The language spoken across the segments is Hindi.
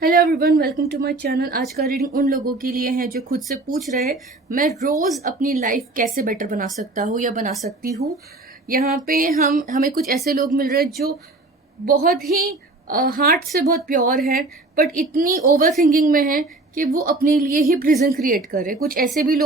Hello everyone, welcome to my channel. आज का रीडिंग उन लोगों के लिए है जो खुद से पूछ रहे हैं मैं रोज अपनी लाइफ कैसे बेटर बना सकता हूँ या बना सकती हूँ। यहाँ पे हमें कुछ ऐसे लोग मिल रहे हैं जो बहुत ही हार्ट से बहुत प्योर हैं, बट इतनी ओवर थिंकिंग में हैं कि वो अपने लिए ही प्रिजन क्रिएट कर रहे हैं। कुछ ऐसे भी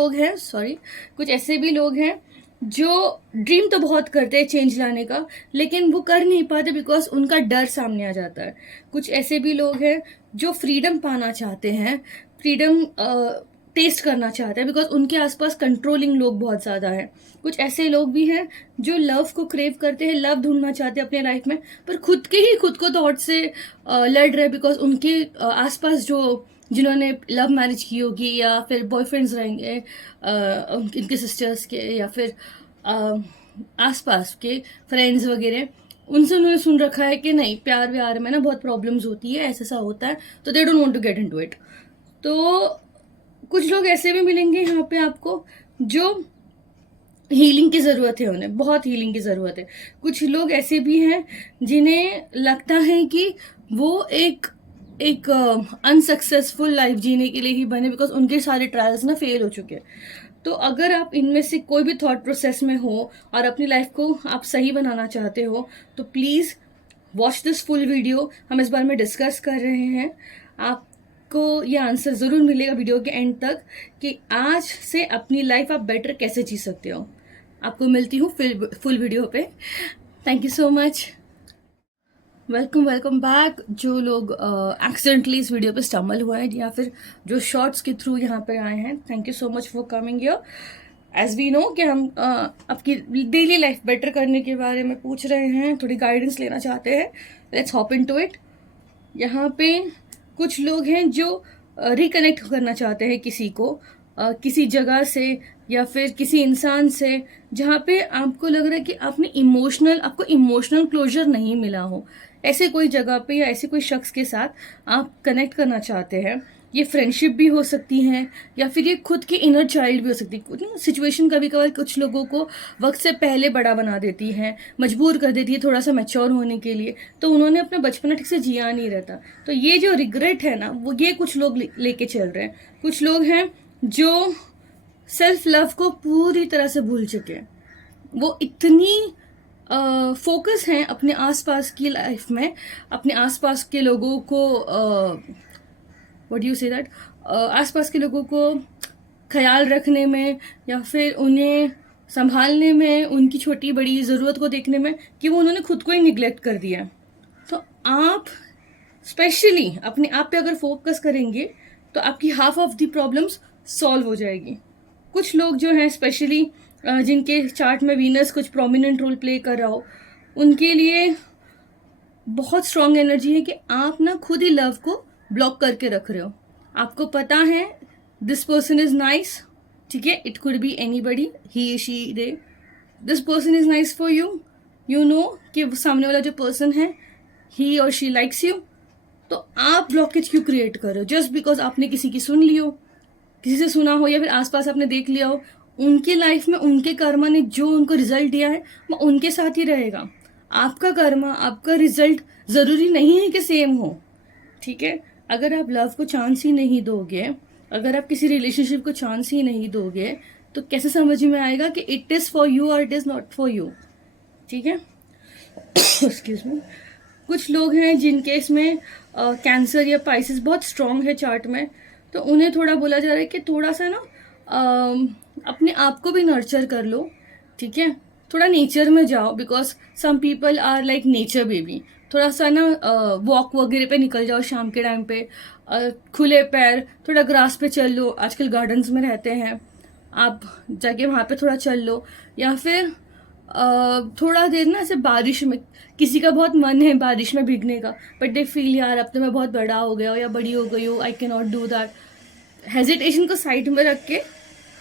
लोग हैं जो ड्रीम तो बहुत करते हैं चेंज लाने का, लेकिन वो कर नहीं पाते बिकॉज उनका डर सामने आ जाता है। कुछ ऐसे भी लोग हैं जो फ्रीडम पाना चाहते हैं, फ्रीडम टेस्ट करना चाहते हैं बिकॉज उनके आसपास कंट्रोलिंग लोग बहुत ज़्यादा हैं। कुछ ऐसे लोग भी हैं जो लव को क्रेव करते हैं, लव ढूंढना चाहते हैं अपने लाइफ में, पर खुद को थॉट से लड़ रहे बिकॉज उनके आसपास जिन्होंने लव मैरिज की होगी या फिर बॉयफ्रेंड्स रहेंगे इनके सिस्टर्स के या फिर आसपास के फ्रेंड्स वगैरह, उनसे उन्होंने सुन रखा है कि नहीं, प्यार व्यार में ना बहुत प्रॉब्लम्स होती है, ऐसा होता है, तो they don't want to get into it. तो कुछ लोग ऐसे भी मिलेंगे यहाँ पे आपको जो हीलिंग की ज़रूरत है, उन्हें बहुत हीलिंग की ज़रूरत है। कुछ लोग ऐसे भी हैं जिन्हें लगता है कि वो एक एक अनसक्सेसफुल लाइफ जीने के लिए ही बने बिकॉज उनके सारे ट्रायल्स ना फेल हो चुके हैं। तो अगर आप इनमें से कोई भी थॉट प्रोसेस में हो और अपनी लाइफ को आप सही बनाना चाहते हो तो please watch this full video. हम इस बारे में डिस्कस कर रहे हैं। आपको ये आंसर ज़रूर मिलेगा वीडियो के एंड तक कि आज से अपनी लाइफ आप बेटर कैसे जी सकते हो। आपको मिलती हूँ फुल वीडियो पे। Thank you so much. Welcome back. जो लोग एक्सीडेंटली इस वीडियो पे स्टम्बल हुए हैं या फिर जो शॉर्ट्स के थ्रू यहाँ पर आए हैं, thank you so much for coming here. As we know कि हम आपकी डेली लाइफ बेटर करने के बारे में पूछ रहे हैं, थोड़ी गाइडेंस लेना चाहते हैं। Let's hop in to it. यहाँ पे कुछ लोग हैं जो रिकनेक्ट करना चाहते हैं किसी को, किसी जगह से या फिर किसी इंसान से जहाँ पे आपको लग रहा है कि आपको इमोशनल क्लोजर नहीं मिला हो। ऐसे कोई जगह पे या ऐसे कोई शख्स के साथ आप कनेक्ट करना चाहते हैं। ये फ्रेंडशिप भी हो सकती है या फिर ये खुद की इनर चाइल्ड भी हो सकती है। कुछ सिचुएशन कभी कभार कुछ लोगों को वक्त से पहले बड़ा बना देती है, मजबूर कर देती है थोड़ा सा मैच्योर होने के लिए, तो उन्होंने अपना बचपना ठीक से जिया नहीं रहता। तो ये जो रिग्रेट है ना, वो ये कुछ लोग लेके चल रहे हैं। कुछ लोग हैं जो सेल्फ लव को पूरी तरह से भूल चुके हैं। वो इतनी फोकस हैं अपने आसपास की लाइफ में, अपने आसपास के लोगों को व्हाट यू से दैट आसपास के लोगों को ख्याल रखने में या फिर उन्हें संभालने में, उनकी छोटी बड़ी ज़रूरत को देखने में, कि वो उन्होंने खुद को ही निगलेक्ट कर दिया है। तो आप स्पेशली अपने आप पे अगर फोकस करेंगे तो आपकी half of the problems solve हो जाएगी। कुछ लोग जो हैं स्पेशली जिनके चार्ट में वीनस कुछ प्रोमिनेंट रोल प्ले कर रहा हो, उनके लिए बहुत स्ट्रांग एनर्जी है कि आप ना खुद ही लव को ब्लॉक करके रख रहे हो। आपको पता है दिस पर्सन इज नाइस, ठीक है, it could be anybody, he she they, this person is nice for you, you know कि सामने वाला जो पर्सन है ही और शी लाइक्स यू। तो आप ब्लॉकेज क्यों क्रिएट कर रहे हो जस्ट बिकॉज आपने किसी की सुन ली हो, किसी से सुना हो या फिर आसपास आपने देख लिया हो। उनकी लाइफ में उनके कर्मा ने जो उनको रिजल्ट दिया है वो उनके साथ ही रहेगा। आपका कर्मा, आपका रिजल्ट जरूरी नहीं है कि सेम हो, ठीक है। अगर आप लव को चांस ही नहीं दोगे, अगर आप किसी रिलेशनशिप को चांस ही नहीं दोगे, तो कैसे समझ में आएगा कि इट इज फॉर यू और it is not for you, ठीक है। Excuse me. कुछ लोग हैं जिनके इसमें कैंसर या पाइसिस बहुत स्ट्रांग है चार्ट में, तो उन्हें थोड़ा बोला जा रहा है कि थोड़ा सा ना अपने आप को भी नर्चर कर लो, ठीक है। थोड़ा नेचर में जाओ because some people are like nature baby. थोड़ा सा ना वॉक वगैरह पे निकल जाओ शाम के टाइम पे, खुले पैर थोड़ा ग्रास पे चल लो, आजकल गार्डन्स में रहते हैं, आप जाके वहाँ पे थोड़ा चल लो। या फिर थोड़ा देर ना ऐसे बारिश में, किसी का बहुत मन है बारिश में भीगने का, बट दे फील यार अब तो मैं बहुत बड़ा हो गया हो या बड़ी हो गई हो, I can not do that. Hesitation को साइड में रख के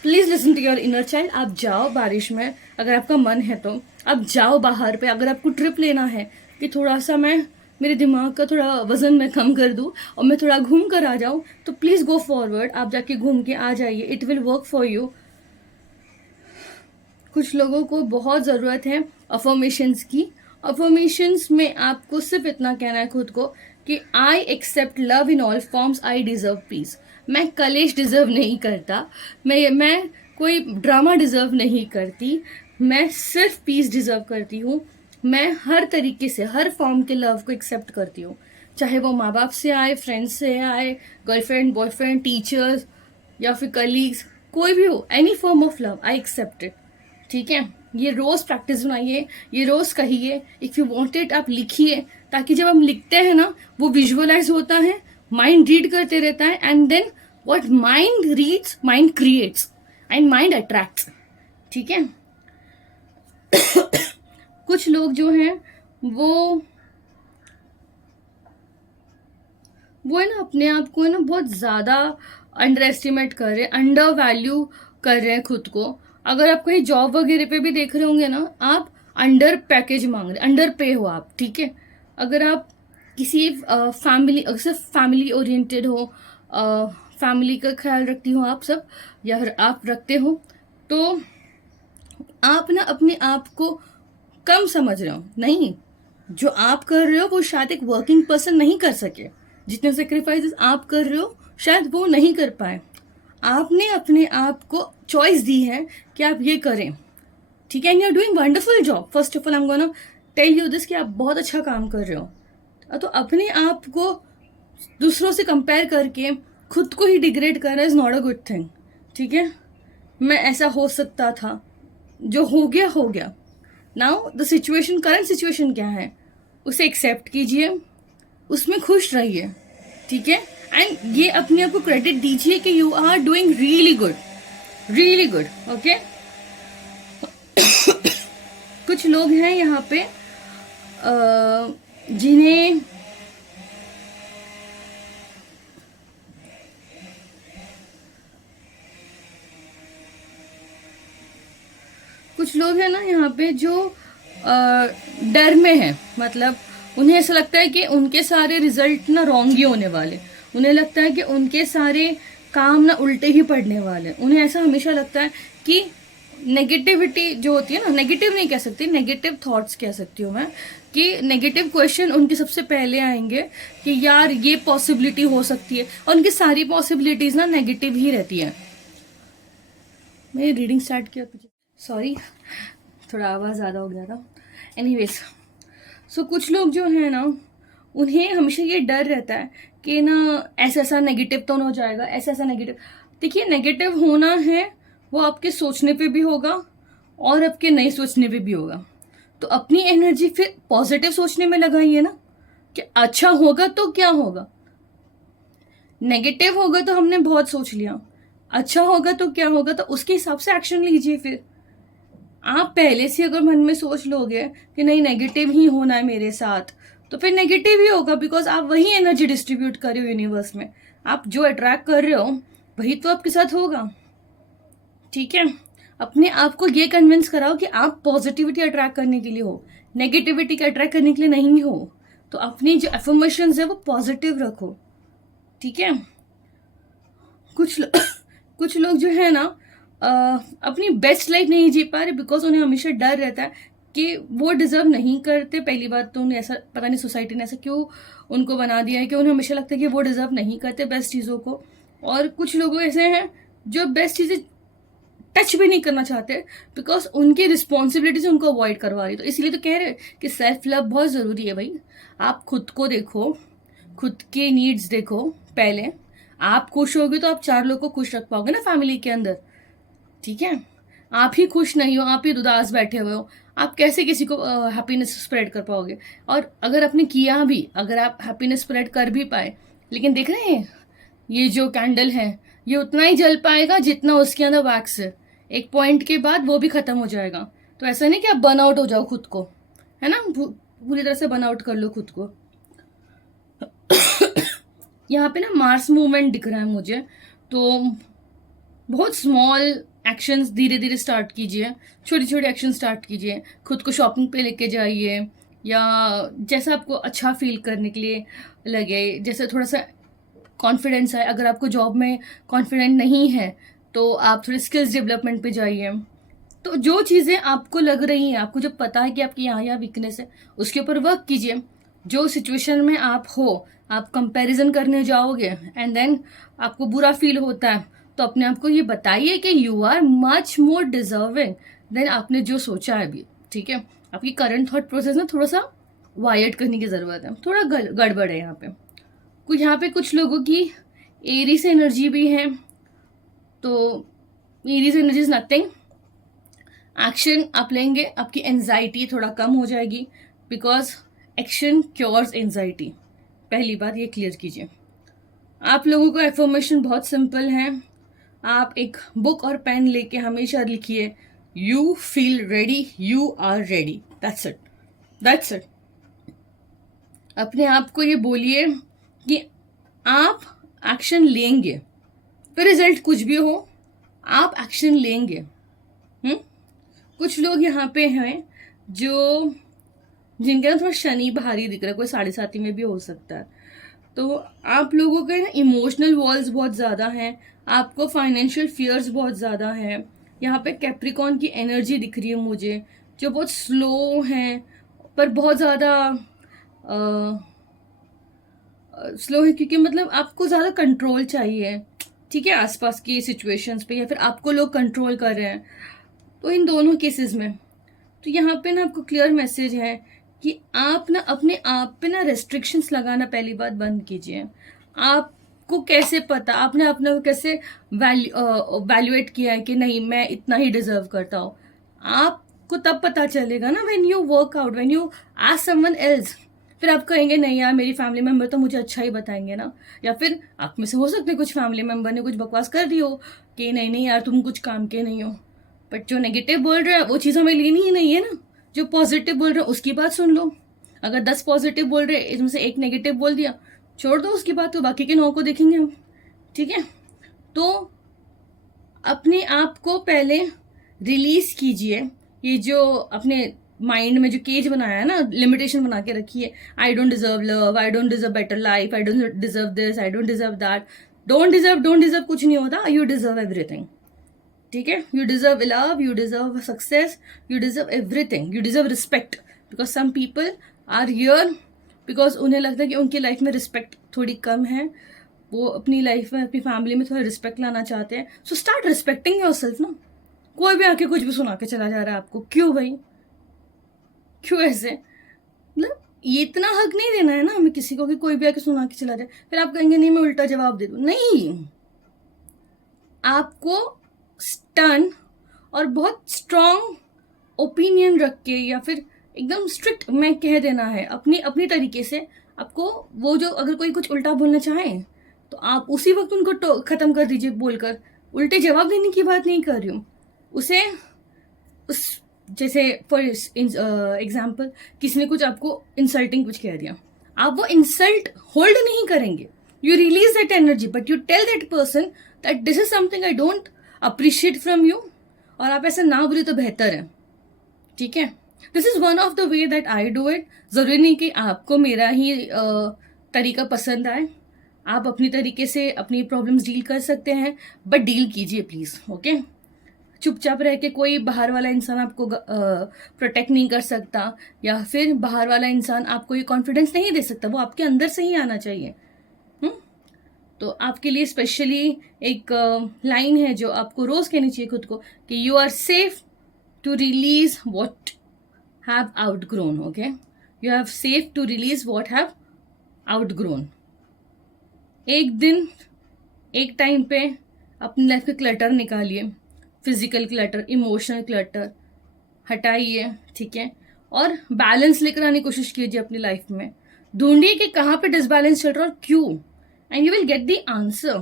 please listen to your inner child. आप जाओ बारिश में, अगर आपका मन है तो आप जाओ बाहर पे। अगर आपको ट्रिप लेना है कि थोड़ा सा मेरे दिमाग का थोड़ा वजन मैं कम कर दूं और मैं थोड़ा घूम कर आ जाऊं, तो प्लीज गो फॉरवर्ड, आप जाके घूम के आ जाइए, it will work for you. कुछ लोगों को बहुत ज़रूरत है अफर्मेशंस की। अफर्मेशंस में आपको सिर्फ इतना कहना है खुद को कि I accept love in all forms, I deserve peace. मैं कलेश डिजर्व नहीं करता, मैं कोई ड्रामा डिजर्व नहीं करती, मैं सिर्फ पीस डिजर्व करती हूँ। मैं हर तरीके से हर फॉर्म के लव को एक्सेप्ट करती हूँ, चाहे वो माँ बाप से आए, फ्रेंड्स से आए, गर्लफ्रेंड बॉयफ्रेंड, टीचर्स या फिर कलीग्स, कोई भी हो, any form of love I accept it. ठीक है, ये रोज प्रैक्टिस बनाइए, ये रोज कहिए, इफ यू वांट इट आप लिखिए, ताकि जब हम लिखते हैं ना वो विजुअलाइज होता है, माइंड रीड करते रहता है, and then what mind reads mind creates and mind attracts. ठीक है। कुछ लोग जो हैं वो है ना अपने आप को है ना बहुत ज्यादा अंडर एस्टिमेट कर रहे हैं, अंडर वैल्यू कर रहे हैं खुद को। अगर आप कहीं जॉब वगैरह पे भी देख रहे होंगे ना, आप अंडर पैकेज मांग रहे, अंडर पे हो आप। ठीक है, अगर आप किसी फैमिली, सिर्फ फैमिली ओरिएंटेड हो, फैमिली का ख्याल रखती हो आप सब, या आप रखते हो, तो आप ना अपने आप को कम समझ रहे हो। नहीं, जो आप कर रहे हो वो शायद एक वर्किंग पर्सन नहीं कर सके, जितने सेक्रीफाइसेस आप कर रहे हो शायद वो नहीं कर पाए। आपने अपने आप को चॉइस दी है कि आप ये करें। ठीक है, and you are doing wonderful job. First of all I am gonna tell you this कि आप बहुत अच्छा काम कर रहे हो। तो अपने आप को दूसरों से कंपेयर करके खुद को ही डिग्रेड करना is not a good thing. ठीक है, मैं ऐसा हो सकता था, जो हो गया हो गया। Now the situation, current situation क्या है, उसे एक्सेप्ट कीजिए, उसमें खुश रहिए। ठीक है, एंड ये अपने आप को क्रेडिट दीजिए कि you are doing really good, really good. Okay. कुछ लोग हैं यहाँ पे जिन्हें कुछ लोग हैं ना यहाँ पे जो डर में है, मतलब उन्हें ऐसा लगता है कि उनके सारे रिजल्ट ना रॉन्ग ही होने वाले, उन्हें लगता है कि उनके सारे काम ना उल्टे ही पड़ने वाले। उन्हें ऐसा हमेशा लगता है कि नेगेटिविटी जो होती है ना, नेगेटिव नहीं कह सकती, नेगेटिव थॉट्स कह सकती हूँ मैं, कि नेगेटिव क्वेश्चन उनके सबसे पहले आएंगे कि यार ये पॉसिबिलिटी हो सकती है, और उनकी सारी पॉसिबिलिटीज ना नेगेटिव ही रहती है। मैं रीडिंग स्टार्ट किया पीछे, सॉरी थोड़ा आवाज़ ज़्यादा हो गया था। एनीवेज, सो कुछ लोग जो है ना, उन्हें हमेशा ये डर रहता है कि ना ऐसा ऐसा नेगेटिव तो ना हो जाएगा, ऐसा ऐसा नेगेटिव। देखिए, नेगेटिव होना है वो आपके सोचने पे भी होगा और आपके नहीं सोचने पे भी होगा। तो अपनी एनर्जी फिर पॉजिटिव सोचने में लगाइए ना, कि अच्छा होगा तो क्या होगा। नेगेटिव होगा तो हमने बहुत सोच लिया, अच्छा होगा तो क्या होगा, तो उसके हिसाब से एक्शन लीजिए। फिर आप पहले से अगर मन में सोच लोगे कि नहीं नेगेटिव ही होना है मेरे साथ, तो फिर नेगेटिव ही होगा, बिकॉज आप वही एनर्जी डिस्ट्रीब्यूट कर रहे हो यूनिवर्स में। आप जो अट्रैक्ट कर रहे हो वही तो आपके साथ होगा। ठीक है, अपने आप को ये कन्विंस कराओ कि आप पॉजिटिविटी अट्रैक्ट करने के लिए हो, नेगेटिविटी के अट्रैक्ट करने के लिए नहीं हो। तो अपनी जो एफर्मेशंस है वो पॉजिटिव रखो। ठीक है। कुछ लोग जो है ना अपनी बेस्ट लाइफ नहीं जी पा रहे, बिकॉज उन्हें हमेशा डर रहता है कि वो डिजर्व नहीं करते। पहली बात तो उन्हें ऐसा, पता नहीं सोसाइटी ने ऐसा क्यों उनको बना दिया है कि उन्हें हमेशा लगता है कि वो डिजर्व नहीं करते बेस्ट चीज़ों को। और कुछ लोग ऐसे हैं जो बेस्ट चीज़ें टच भी नहीं करना चाहते, बिकॉज उनकी रिस्पॉन्सिबिलिटीज उनको अवॉइड करवा रही। तो इसलिए तो कह रहे कि सेल्फ लव बहुत ज़रूरी है भाई। आप खुद को देखो, खुद के नीड्स देखो पहले। आप खुश होगे तो आप 4 लोग को खुश रख पाओगे ना फैमिली के अंदर। ठीक है, आप ही खुश नहीं हो, आप ही उदास बैठे हुए हो, आप कैसे किसी को हैप्पीनेस स्प्रेड कर पाओगे। और अगर आपने किया भी, अगर आप हैप्पीनेस स्प्रेड कर भी पाए, लेकिन देख रहे हैं ये जो कैंडल है ये उतना ही जल पाएगा जितना उसके अंदर वैक्स है। एक पॉइंट के बाद वो भी खत्म हो जाएगा। तो ऐसा नहीं कि आप बर्न आउट हो जाओ खुद को, है ना, पूरी तरह से बर्न आउट कर लो खुद को। यहाँ पे ना मार्स मूवमेंट दिख रहा है मुझे, तो बहुत स्मॉल एक्शंस धीरे धीरे स्टार्ट कीजिए, छोटी छोटी एक्शन स्टार्ट कीजिए। खुद को शॉपिंग पे लेके जाइए, या जैसा आपको अच्छा फील करने के लिए लगे, जैसे थोड़ा सा कॉन्फिडेंस है। अगर आपको जॉब में कॉन्फिडेंट नहीं है तो आप थोड़ी स्किल्स डेवलपमेंट पे जाइए। तो जो चीज़ें आपको लग रही हैं, आपको जब पता है कि आपकी यहाँ वीकनेस है, उसके ऊपर वर्क कीजिए। जो सिचुएशन में आप हो, आप कंपैरिजन करने जाओगे एंड देन आपको बुरा फील होता है, तो अपने आप को ये बताइए कि you are much more deserving than आपने जो सोचा है अभी। ठीक है, आपकी करंट थॉट प्रोसेस ना थोड़ा सा वायर्ड करने की ज़रूरत है, थोड़ा गड़बड़ है यहाँ पे। यहाँ पे कुछ लोगों की एरीज एनर्जी भी है, तो Aries energy is nothing. Action आप लेंगे, आपकी एंजाइटी थोड़ा कम हो जाएगी, बिकॉज एक्शन क्योर्स एंजाइटी। पहली बात ये क्लियर कीजिए। आप लोगों को एफर्मेशन बहुत सिंपल है। आप एक बुक और पेन लेके हमेशा लिखिए, you feel ready, you are ready, that's it, that's it. अपने आप को ये बोलिए कि आप एक्शन लेंगे, फिर रिजल्ट कुछ भी हो, आप एक्शन लेंगे। कुछ लोग यहाँ पे हैं जो जिनके ना थोड़ा शनि भारी दिख रहा है, कोई 7.5 में भी हो सकता है। तो आप लोगों के ना इमोशनल वॉल्स बहुत ज़्यादा हैं, आपको फाइनेंशियल फियर्स बहुत ज़्यादा हैं। यहाँ पे कैप्रिकॉन की एनर्जी दिख रही है मुझे, जो बहुत स्लो हैं, पर बहुत ज़्यादा स्लो है, क्योंकि मतलब आपको ज़्यादा कंट्रोल चाहिए। ठीक है, आसपास की सिचुएशंस पे, या फिर आपको लोग कंट्रोल कर रहे हैं। तो इन दोनों केसेस में तो यहाँ पे ना आपको क्लियर मैसेज है कि आप ना अपने आप पे ना रेस्ट्रिक्शंस लगाना पहली बात बंद कीजिए। आपको कैसे पता, आपने अपने को कैसे वैल्यूएट किया है कि नहीं मैं इतना ही डिजर्व करता हूँ? आपको तब पता चलेगा ना when you work out, when you ask someone else. फिर आप कहेंगे नहीं यार, मेरी फैमिली मेम्बर तो मुझे अच्छा ही बताएंगे ना। या फिर आप में से हो सकते हैं कुछ फैमिली मेम्बर ने कुछ बकवास कर दी हो कि नहीं नहीं यार तुम कुछ काम के नहीं हो। बट जो नेगेटिव बोल रहा है वो चीज़ हमें लेनी ही नहीं है ना। जो पॉजिटिव बोल रहा है उसकी बात सुन लो। अगर 10 पॉजिटिव बोल रहे हैं, इसमें से एक नेगेटिव बोल दिया, छोड़ दो उसकी बात, तो बाकी के 9 को देखेंगे हम। ठीक है, तो अपने आप को पहले रिलीज कीजिए। ये जो अपने माइंड में जो केज बनाया है ना, लिमिटेशन बना के रखी है, I don't deserve love, I don't deserve better life, I don't deserve this, I don't deserve that. Don't deserve कुछ नहीं होता, यू डिजर्व एवरीथिंग। ठीक है, you deserve love, you deserve success, you deserve everything, you deserve respect. Because some people are here because उन्हें लगता है कि उनकी लाइफ में रिस्पेक्ट थोड़ी कम है, वो अपनी लाइफ में अपनी फैमिली में थोड़ा रिस्पेक्ट लाना चाहते हैं। सो स्टार्ट रिस्पेक्टिंग योरसेल्फ ना। कोई भी आके कुछ भी सुना के चला जा रहा है आपको, क्यों भाई, क्यों ऐसे? मतलब ये इतना हक नहीं देना है ना हमें किसी को कि कोई भी आके सुना के चला जाए, फिर आप कहेंगे नहीं मैं उल्टा जवाब दे दूं। नहीं, आपको स्टन और बहुत स्ट्रॉन्ग ओपिनियन रख के या फिर एकदम स्ट्रिक्ट मैं कह देना है अपनी अपनी तरीके से आपको। वो जो अगर कोई कुछ उल्टा बोलना चाहे तो आप उसी वक्त उनको खत्म कर दीजिए बोलकर। उल्टे जवाब देने की बात नहीं कर रही हूँ, उसे उस जैसे फॉर एग्जाम्पल किसी ने कुछ आपको इंसल्टिंग कुछ कह दिया, आप वो इंसल्ट होल्ड नहीं करेंगे, you release that energy, but you tell that person that this is something I don't appreciate from you, और आप ऐसा ना बोले तो बेहतर है। ठीक है, this is one of the way that I do it. जरूरी नहीं कि आपको मेरा ही तरीका पसंद आए, आप अपनी तरीके से अपनी प्रॉब्लम्स डील कर सकते हैं, बट डील कीजिए प्लीज। ओके, चुपचाप रह के कोई बाहर वाला इंसान आपको प्रोटेक्ट नहीं कर सकता, या फिर बाहर वाला इंसान आपको ये कॉन्फिडेंस नहीं दे सकता, वो आपके अंदर से ही आना चाहिए। तो आपके लिए स्पेशली एक लाइन है जो आपको रोज कहनी चाहिए खुद को कि you are safe to release what have outgrown. Okay, you have safe to release what have outgrown. एक दिन एक टाइम पे अपनी लाइफ के क्लटर निकालिए, फिजिकल क्लटर, इमोशनल क्लटर हटाइए। ठीक है, और बैलेंस लेकर आने की कोशिश कीजिए अपनी लाइफ में। ढूंढिए कि कहाँ पे डिसबैलेंस चल रहा है और क्यों, and you will get the answer.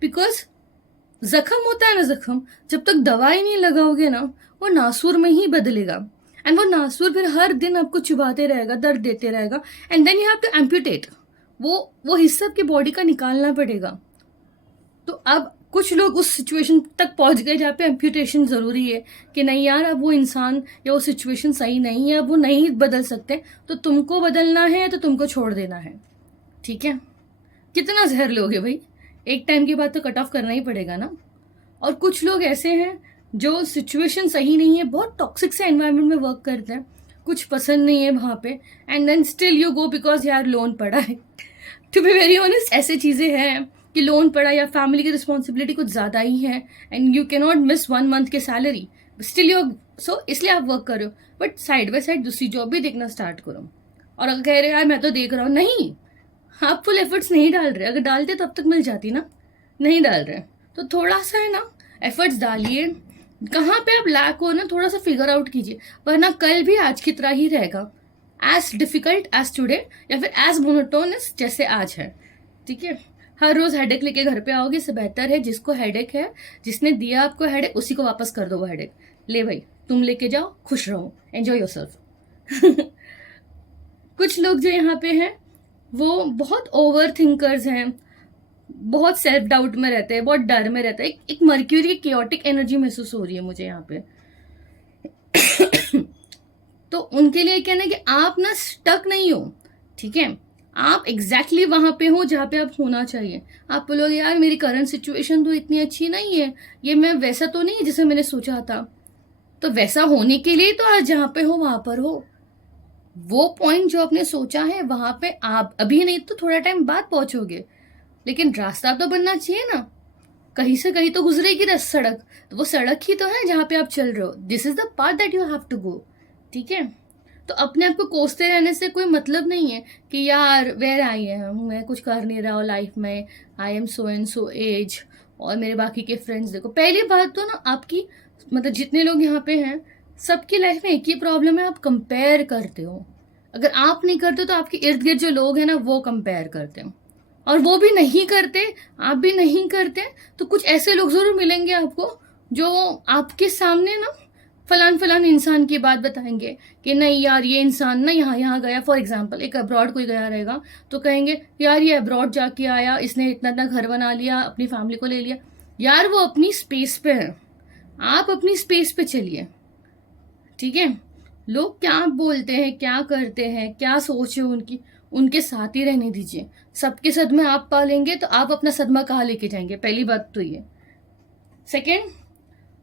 Because जख्म होता है ना, जख्म जब तक दवाई नहीं लगाओगे ना वो नासूर में ही बदलेगा, एंड वो नासूर फिर हर दिन आपको चुभाते रहेगा, दर्द देते रहेगा, and then you have to amputate. वो हिस्सा आपकी बॉडी का निकालना पड़ेगा। तो अब कुछ लोग उस सिचुएशन तक पहुंच गए जहाँ पे एम्प्यूटेशन ज़रूरी है कि नहीं यार अब वो इंसान या वो सिचुएशन सही नहीं है, अब वो नहीं बदल सकते, तो तुमको बदलना है तो तुमको छोड़ देना है। ठीक है, कितना जहर लोगे भाई, एक टाइम के बाद तो कट ऑफ करना ही पड़ेगा ना। और कुछ लोग ऐसे हैं जो सिचुएशन सही नहीं है, बहुत टॉक्सिक से एनवायरनमेंट में वर्क करते हैं, कुछ पसंद नहीं है वहाँ पे, and then still you go because यार लोन पड़ा है। टू बी वेरी ऑनेस्ट, ऐसे चीज़ें हैं कि लोन पड़ा या फैमिली की रिस्पॉन्सिबिलिटी कुछ ज़्यादा ही है, and you can not miss 1 month के सैलरी, स्टिल यू, सो इसलिए आप वर्क करो, बट साइड बाय साइड दूसरी जॉब भी देखना स्टार्ट करो। और अगर कह रहे यार मैं तो देख रहा हूँ, नहीं, आप फुल एफर्ट्स नहीं डाल रहे, अगर डालते तो अब तक मिल जाती ना, नहीं डाल रहे, तो थोड़ा सा है ना एफर्ट्स डालिए, कहाँ पे आप लैक हो ना थोड़ा सा फिगर आउट कीजिए, वरना कल भी आज की तरह ही रहेगा, एज डिफिकल्ट एज टुडे या फिर एज मोनोटोनस जैसे आज है। ठीक है, हर रोज हेडेक लेके घर पे आओगे, इससे बेहतर है जिसको हेडेक है, जिसने दिया आपको हेडेक, उसी को वापस कर दो वो हेडेक, ले भाई तुम लेके जाओ, खुश रहो, एंजॉय योरसेल्फ। कुछ लोग जो यहाँ पे हैं वो बहुत ओवर थिंकर्स हैं, बहुत सेल्फ डाउट में रहते हैं, बहुत डर में रहते हैं, एक मर्क्यूरी की केओटिक एनर्जी महसूस हो रही है मुझे यहाँ पे। तो उनके लिए कहना है कि आप ना स्टक नहीं हो, ठीक है, आप एग्जैक्टली वहां पे हो जहाँ पे आप होना चाहिए। आप बोलोगे यार मेरी करंट सिचुएशन तो इतनी अच्छी नहीं है, ये मैं वैसा तो नहीं है जैसे मैंने सोचा था, तो वैसा होने के लिए तो आज जहाँ पे हो वहां पर हो, वो पॉइंट जो आपने सोचा है वहां पे आप अभी नहीं तो थोड़ा टाइम बाद पहुंचोगे, लेकिन रास्ता तो बनना चाहिए ना, कहीं से कहीं तो गुजरेगी सड़क, तो वो सड़क ही तो है जहाँ पे आप चल रहे हो, this is the path that you have to go. ठीक है, तो अपने आप को कोसते रहने से कोई मतलब नहीं है कि यार वेयर आई एम, मैं कुछ कर नहीं रहा हूँ लाइफ में, I am so and so as और मेरे बाकी के फ्रेंड्स देखो। पहली बात तो ना आपकी, मतलब जितने लोग यहाँ पे हैं सबकी लाइफ में एक ही प्रॉब्लम है, आप कंपेयर करते हो। अगर आप नहीं करते तो आपके इर्द गिर्द जो लोग हैं ना वो कंपेयर करते हो, और वो भी नहीं करते, आप भी नहीं करते, तो कुछ ऐसे लोग जरूर मिलेंगे आपको जो आपके सामने ना फलान इंसान की बात बताएंगे कि नहीं यार ये इंसान ना यहाँ यहाँ गया, फॉर एग्जांपल एक अब्रॉड कोई गया रहेगा तो कहेंगे यार ये अब्रॉड जाके आया, इसने इतना इतना घर बना लिया, अपनी फैमिली को ले लिया। यार वो अपनी स्पेस पे है, आप अपनी स्पेस पे चलिए। ठीक है, लोग क्या बोलते हैं, क्या करते हैं, क्या सोच है उनकी, उनके साथ ही रहने दीजिए। सबके सदमे आप पालेंगे तो आप अपना सदमा कहाँ लेके जाएंगे, पहली बात तो ये। सेकेंड,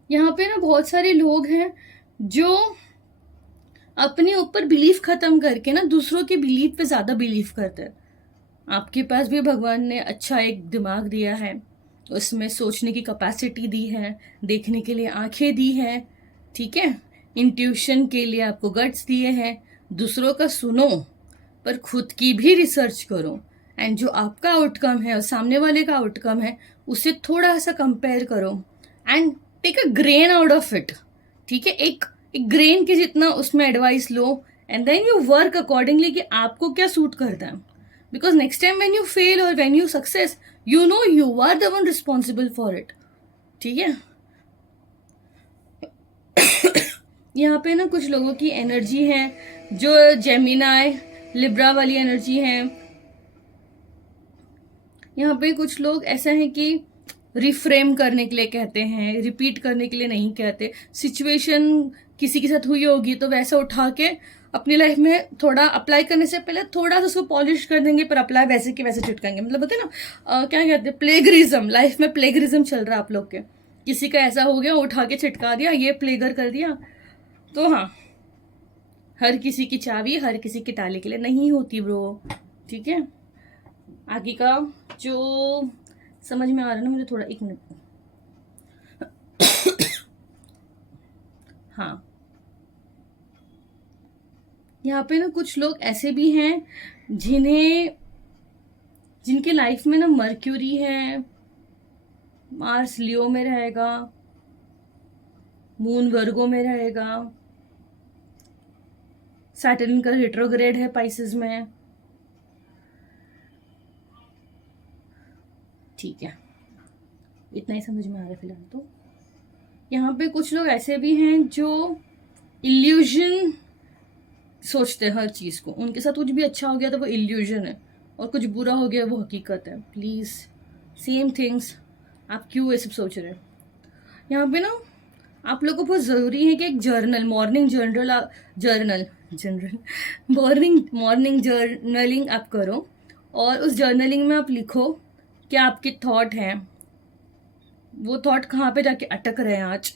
यहाँ पे ना बहुत सारे लोग हैं जो अपने ऊपर बिलीफ खत्म करके ना दूसरों के बिलीफ पे ज्यादा बिलीव करते हैं। आपके पास भी भगवान ने अच्छा एक दिमाग दिया है, उसमें सोचने की कैपेसिटी दी है, देखने के लिए आंखें दी है, ठीक है, इंट्यूशन के लिए आपको गट्स दिए हैं। दूसरों का सुनो पर खुद की भी रिसर्च करो, एंड जो आपका आउटकम है और सामने वाले का आउटकम है उसे थोड़ा सा कंपेयर करो and take a grain out of it. ठीक है, एक ग्रेन के जितना उसमें एडवाइस लो, and then you work accordingly कि आपको क्या सूट करता है, because next time when you fail और when you success you know you are the one responsible for it. ठीक है, यहाँ पे ना कुछ लोगों की एनर्जी है जो जेमिनाई लिब्रा वाली एनर्जी है। यहाँ पे कुछ लोग ऐसा है कि रिफ्रेम करने के लिए कहते हैं, रिपीट करने के लिए नहीं कहते। सिचुएशन किसी के साथ हुई होगी तो वैसा उठा के अपनी लाइफ में थोड़ा अप्लाई करने से पहले थोड़ा सा उसको पॉलिश कर देंगे, पर अप्लाई वैसे के वैसे चिटकाएंगे। मतलब होते ना क्या कहते हैं, प्लेगरिज्म, लाइफ में प्लेगरिज्म चल रहा है आप लोग के, किसी का ऐसा हो गया उठा के छिटका दिया, ये प्लेगर कर दिया। तो हाँ, हर किसी की चाबी हर किसी के ताले के लिए नहीं होती ब्रो। ठीक है, आगे का जो समझ में आ रहा है ना मुझे, थोड़ा एक मिनट। हाँ, यहाँ पे ना कुछ लोग ऐसे भी हैं जिनके लाइफ में ना मर्क्यूरी है, मार्स लियो में रहेगा, मून वर्गो में रहेगा, सैटर्न का रिट्रोग्रेड है पाइसेस में। ठीक है, इतना ही समझ में आ रहा है फिलहाल तो। यहाँ पे कुछ लोग ऐसे भी हैं जो इल्यूजन सोचते हैं हर चीज को, उनके साथ कुछ भी अच्छा हो गया तो वो इल्यूजन है, और कुछ बुरा हो गया वो हकीकत है। प्लीज सेम थिंग्स, आप क्यों ये सब सोच रहे हैं। यहाँ पे ना आप लोगों को बहुत जरूरी है कि एक जर्नल, मॉर्निंग जर्नलिंग आप करो, और उस जर्नलिंग में आप लिखो क्या आपके थॉट हैं, वो थॉट कहाँ पे जाके अटक रहे हैं आज,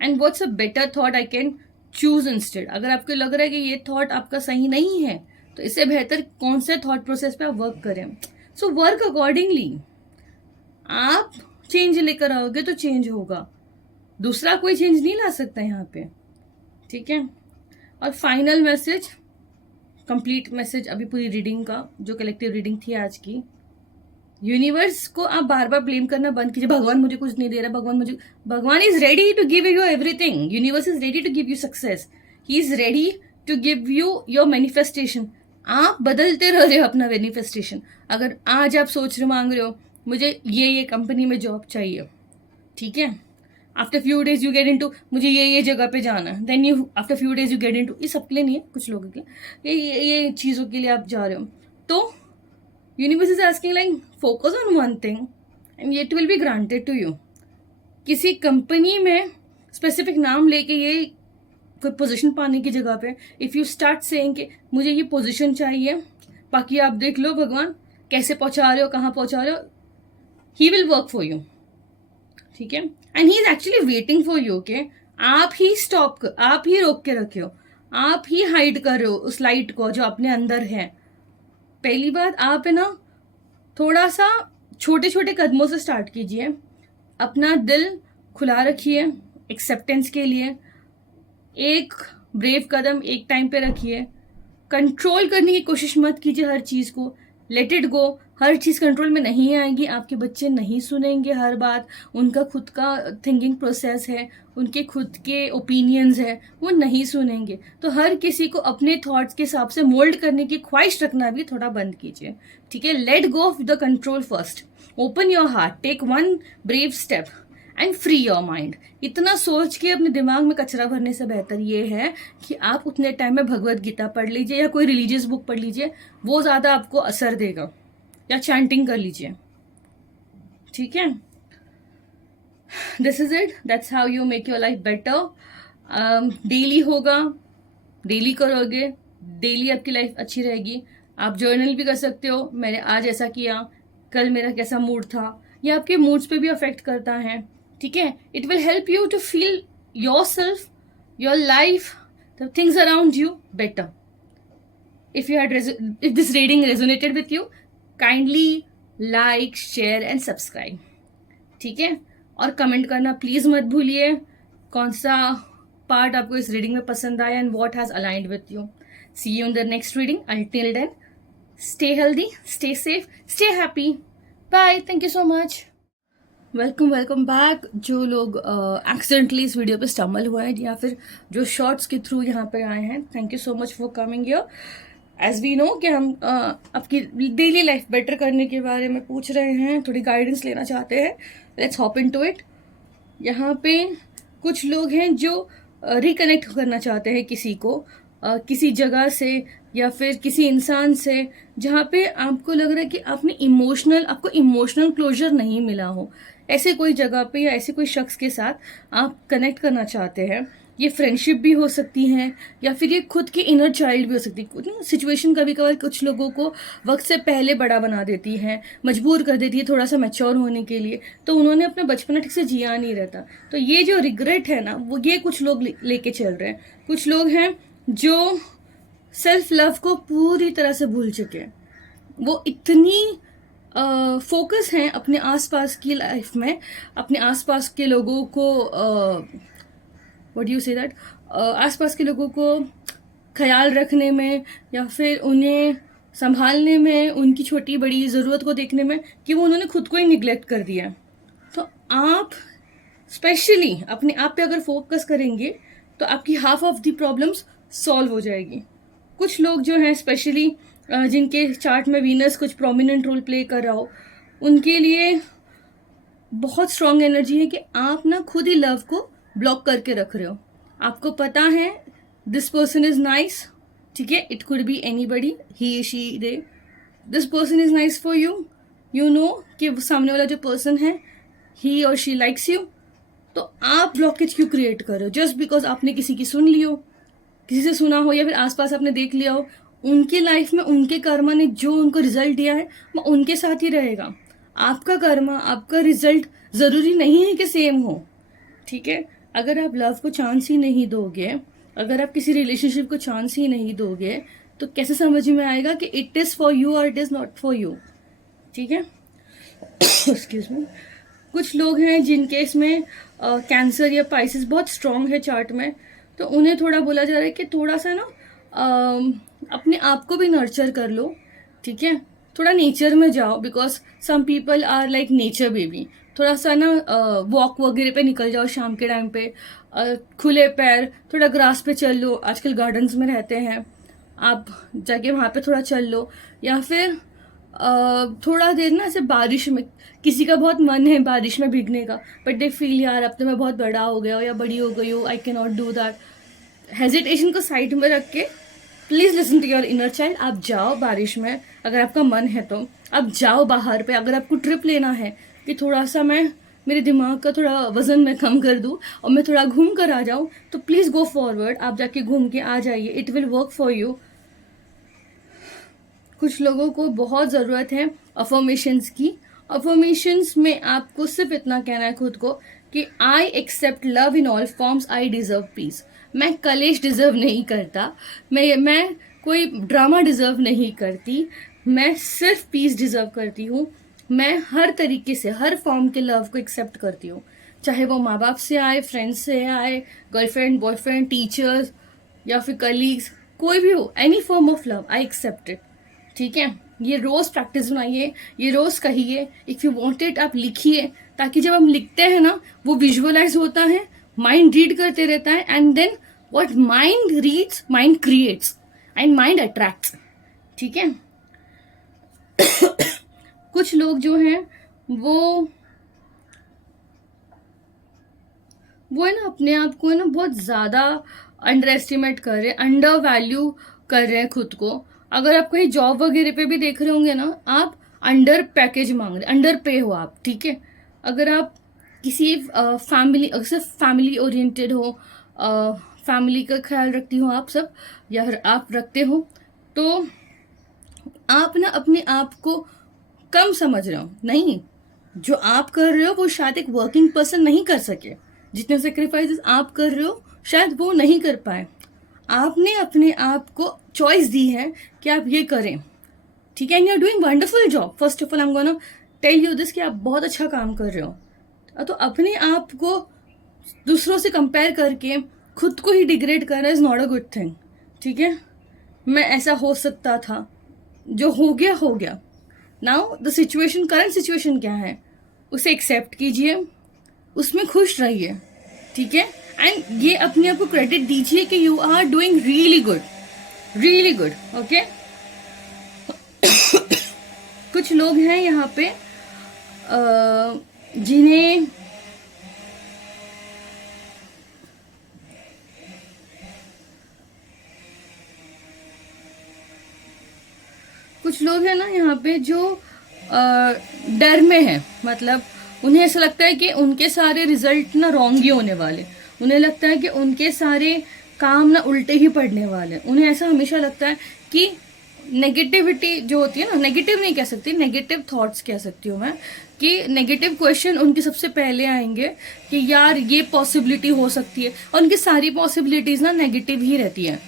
and what's a better thought I can choose instead. अगर आपको लग रहा है कि ये थॉट आपका सही नहीं है तो इससे बेहतर कौन से थॉट प्रोसेस पे आप वर्क करें। So work accordingly. आप चेंज लेकर आओगे तो चेंज होगा, दूसरा कोई चेंज नहीं ला सकता यहाँ पे, ठीक है। और फाइनल मैसेज, कंप्लीट मैसेज अभी पूरी रीडिंग का, जो कलेक्टिव रीडिंग थी आज की, यूनिवर्स को आप बार बार ब्लेम करना बंद कीजिए। भगवान मुझे कुछ नहीं दे रहा, भगवान is ready to give you everything. Universe is ready to give you success, he is ready to give you your manifestation. आप बदलते रह रहे हो अपना मैनिफेस्टेशन। अगर आज आप सोच रहे मांग रहे हो मुझे ये कंपनी में जॉब चाहिए, ठीक है, after few days you get into मुझे ये जगह पे जाना है, then you after few days you get into, ये सबके लिए नहीं है, कुछ लोगों के लिए ये चीज़ों के लिए आप जा रहे हो, तो universe is asking like focus on one thing and it will be granted to you. किसी कंपनी में स्पेसिफिक नाम लेके ये कोई पोजीशन पाने की जगह पे इफ़ यू स्टार्ट सेइंग कि मुझे ये पोजीशन चाहिए, बाकी आप देख लो भगवान कैसे पहुंचा रहे हो, कहाँ पहुंचा रहे हो, he will work for you, ठीक है। And he is actually waiting for you के आप ही रोक के रखे हो, आप ही हाइड कर रहे हो उस लाइट को जो अपने अंदर है। पहली बात, आप है ना थोड़ा सा छोटे छोटे कदमों से स्टार्ट कीजिए, अपना दिल खुला रखिए एक्सेप्टेंस के लिए, एक ब्रेव कदम एक टाइम पे रखिए, कंट्रोल करने की कोशिश मत कीजिए हर चीज़ को, let it go. Her cheese control में नहीं आएगी, आपके बच्चे नहीं सुनेंगे हर बात, उनका खुद का थिंकिंग प्रोसेस है, उनके खुद के ओपिनियंस है, वो नहीं सुनेंगे। तो हर किसी को अपने थॉट्स के हिसाब से मोल्ड करने की ख्वाहिश रखना भी थोड़ा बंद कीजिए, ठीक है। Let go of the control first, open your heart, take one brave step and free your mind. इतना सोच के अपने दिमाग में कचरा भरने से बेहतर ये है कि आप उतने टाइम में भगवत गीता पढ़ लीजिए या कोई रिलीजियस बुक पढ़ लीजिए, वो ज़्यादा आपको असर देगा, या चैंटिंग कर लीजिए, ठीक है। This is it, that's how you make your life better. Daily होगा, डेली करोगे, डेली आपकी लाइफ अच्छी रहेगी। आप जर्नल भी कर सकते हो, मैंने आज ऐसा किया, कल मेरा कैसा मूड था, ये आपके मूड्स पे भी अफेक्ट करता है, ठीक है। It will help you to feel your self, your life, the things around you better. if this reading resonated with you, kindly like, share and subscribe, ठीक है। और कमेंट करना प्लीज मत भूलिए, कौन सा पार्ट आपको इस रीडिंग में पसंद आया and what has aligned with you. See you in the next reading, until then stay healthy, stay safe, stay happy, bye, thank you so much। Welcome back. जो लोग एक्सीडेंटली इस वीडियो पे स्टम्बल हुए हैं या फिर जो शॉर्ट्स के थ्रू यहाँ पे आए हैं, thank you so much for coming here. As we know कि हम आपकी डेली लाइफ बेटर करने के बारे में पूछ रहे हैं, थोड़ी गाइडेंस लेना चाहते हैं, लेट्स हॉप इनटू इट। यहाँ पे कुछ लोग हैं जो रिकनेक्ट करना चाहते हैं किसी को, किसी जगह से या फिर किसी इंसान से जहाँ पे आपको लग रहा है कि आपको इमोशनल क्लोजर नहीं मिला हो, ऐसे कोई जगह पे या ऐसे कोई शख्स के साथ आप कनेक्ट करना चाहते हैं। ये फ्रेंडशिप भी हो सकती है या फिर ये खुद की इनर चाइल्ड भी हो सकती है। सिचुएशन कभी कभार कुछ लोगों को वक्त से पहले बड़ा बना देती है, मजबूर कर देती है थोड़ा सा मैच्योर होने के लिए, तो उन्होंने अपना बचपना ठीक से जिया नहीं रहता। तो ये जो रिग्रेट है ना, वो ये कुछ लोग लेके चल रहे हैं। कुछ लोग हैं जो सेल्फ लव को पूरी तरह से भूल चुके हैं, वो इतनी फोकस हैं अपने आसपास की लाइफ में, अपने आसपास के लोगों को what do you say that, आसपास के लोगों को ख्याल रखने में या फिर उन्हें संभालने में, उनकी छोटी बड़ी ज़रूरत को देखने में, कि वो उन्होंने खुद को ही निगलेक्ट कर दिया। तो आप स्पेशली अपने आप पे अगर फोकस करेंगे तो आपकी half of the problems solve हो जाएगी। कुछ लोग जो हैं स्पेशली जिनके चार्ट में वीनस कुछ प्रोमिनेंट रोल प्ले कर रहा हो, उनके लिए बहुत स्ट्रॉन्ग एनर्जी है कि आप ना खुद ही लव को ब्लॉक करके रख रहे हो। आपको पता है दिस पर्सन इज नाइस, ठीक है, it could be anybody, he she they, this person is nice for you, you know कि सामने वाला जो पर्सन है ही और शी लाइक्स यू। तो आप ब्लॉकेज क्यों क्रिएट कर रहे हो जस्ट बिकॉज आपने किसी की सुन ली हो, किसी से सुना हो या फिर आसपास आपने देख लिया हो। उनके लाइफ में उनके कर्मा ने जो उनको रिजल्ट दिया है वो उनके साथ ही रहेगा। आपका कर्मा, आपका रिजल्ट जरूरी नहीं है कि सेम हो, ठीक है। अगर आप लव को चांस ही नहीं दोगे, अगर आप किसी रिलेशनशिप को चांस ही नहीं दोगे तो कैसे समझ में आएगा कि इट इज फॉर यू और it is not for you. ठीक है। Excuse me. कुछ लोग हैं जिनके इसमें कैंसर या पाइसिस बहुत स्ट्रांग है चार्ट में, तो उन्हें थोड़ा बोला जा रहा है कि थोड़ा सा ना अपने आप को भी नर्चर कर लो। ठीक है। थोड़ा नेचर में जाओ, because some people are like nature baby. थोड़ा सा ना वॉक वगैरह पे निकल जाओ शाम के टाइम पे, खुले पैर थोड़ा ग्रास पे चल लो। आजकल गार्डन्स में रहते हैं, आप जाके वहाँ पे थोड़ा चल लो। या फिर थोड़ा देर ना ऐसे बारिश में, किसी का बहुत मन है बारिश में भीगने का, बट दे फील यार अब तो मैं बहुत बड़ा हो गया हूँ या बड़ी हो गई हूँ, I can not do that. Hesitation को साइड में रख के please listen to your inner child. आप जाओ बारिश में, अगर आपका मन है तो आप जाओ बाहर पे। अगर आपको ट्रिप लेना है कि थोड़ा सा मैं मेरे दिमाग का थोड़ा वजन मैं कम कर दूं और मैं थोड़ा घूम कर आ जाऊं, तो प्लीज गो फॉरवर्ड, आप जाके घूम के आ जाइए, it will work for you. कुछ लोगों को बहुत ज़रूरत है अफर्मेशंस की। अफर्मेशंस में आपको सिर्फ इतना कहना है खुद को कि I accept love in all forms, I deserve peace. मैं कलेश डिजर्व नहीं करता, मैं कोई ड्रामा डिजर्व नहीं करती, मैं सिर्फ पीस डिजर्व करती हूँ। मैं हर तरीके से हर फॉर्म के लव को एक्सेप्ट करती हूँ, चाहे वो माँ बाप से आए, फ्रेंड्स से आए, गर्लफ्रेंड बॉयफ्रेंड, टीचर्स या फिर कलीग्स, कोई भी हो, any form of love I accept it. ठीक है। ये रोज प्रैक्टिस बनाइए, ये रोज कहिए, इफ यू वांट इट आप लिखिए, ताकि जब हम लिखते हैं ना वो विजुअलाइज होता है, माइंड रीड करते रहता है, and then what mind reads mind creates and mind attracts. ठीक है। कुछ लोग जो हैं वो है ना अपने आप को है ना बहुत ज्यादा अंडर एस्टिमेट कर रहे हैं, अंडर वैल्यू कर रहे हैं खुद को। अगर आप कहीं जॉब वगैरह पे भी देख रहे होंगे ना, आप अंडर पैकेज मांग रहे, अंडर पे हो आप। ठीक है। अगर आप किसी फैमिली, अगर सिर्फ फैमिली ओरिएंटेड हो, फैमिली का ख्याल रखती हो आप सब, या फिर आप रखते हो, तो आप ना अपने आप को कम समझ रहे हो। नहीं, जो आप कर रहे हो वो शायद एक वर्किंग पर्सन नहीं कर सके, जितने सेक्रीफाइसेस आप कर रहे हो शायद वो नहीं कर पाए। आपने अपने आप को चॉइस दी है कि आप ये करें। ठीक है। And you are doing wonderful job. First of all I am gonna tell you this कि आप बहुत अच्छा काम कर रहे हो। तो अपने आप को दूसरों से कंपेयर करके खुद को ही डिग्रेड करना is not a good thing. ठीक है। मैं ऐसा हो सकता था, जो हो गया हो गया। Now the situation, current situation क्या है उसे एक्सेप्ट कीजिए, उसमें खुश रहिए। ठीक है। एंड ये अपने आप को क्रेडिट दीजिए कि you are doing really good, really good. Okay. कुछ लोग हैं यहाँ पे जिन्हें कुछ लोग हैं ना यहाँ पे जो डर में है, मतलब उन्हें ऐसा लगता है कि उनके सारे रिजल्ट ना रॉन्ग ही होने वाले, उन्हें लगता है कि उनके सारे काम ना उल्टे ही पड़ने वाले। उन्हें ऐसा हमेशा लगता है कि नेगेटिविटी जो होती है ना, नेगेटिव नहीं कह सकती, नेगेटिव थॉट्स कह सकती हूँ मैं, कि नेगेटिव क्वेश्चन उनके सबसे पहले आएंगे कि यार ये पॉसिबिलिटी हो सकती है, और उनकी सारी पॉसिबिलिटीज ना नेगेटिव ही रहती है।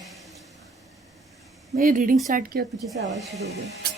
मैं रीडिंग स्टार्ट किया, पीछे से आवाज शुरू हो गई।